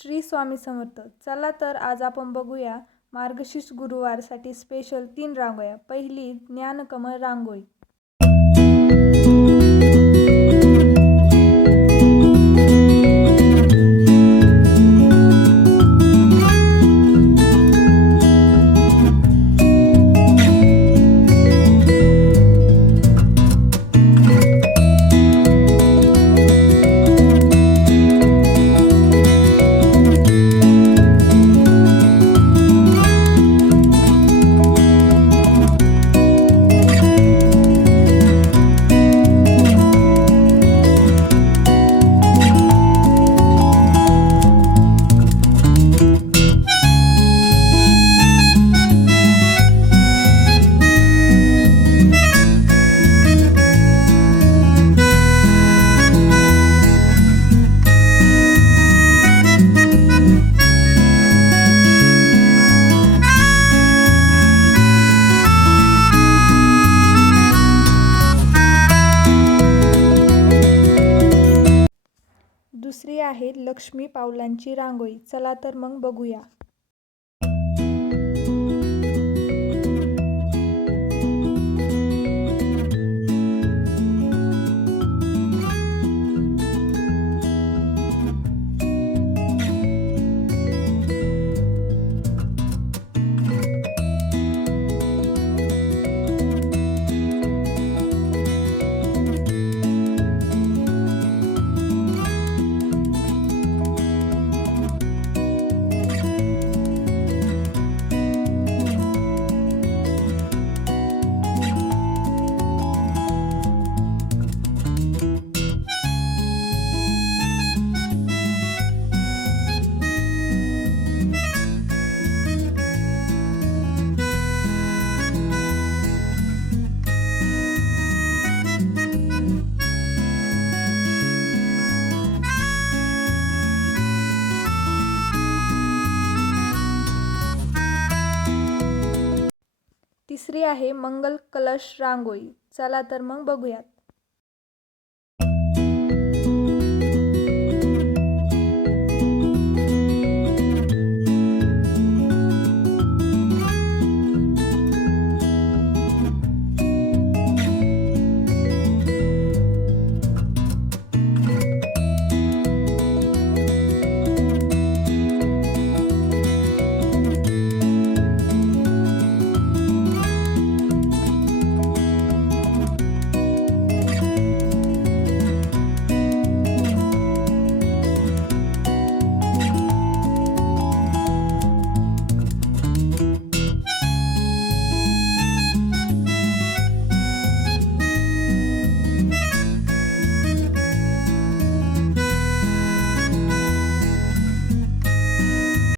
श्री स्वामी समर्थ. चला तर आज आपण बघूया मार्गशीर्ष गुरुवारसाठी स्पेशल 3 रांगोळ्या. पहिली ज्ञानकमळ रांगोळी. दुसरी आहे लक्ष्मी पावलांची रांगोळी. चला तर मग बघूया. तिसरी आहे मंगल कलश रांगोळी. चला तर मग बघूयात.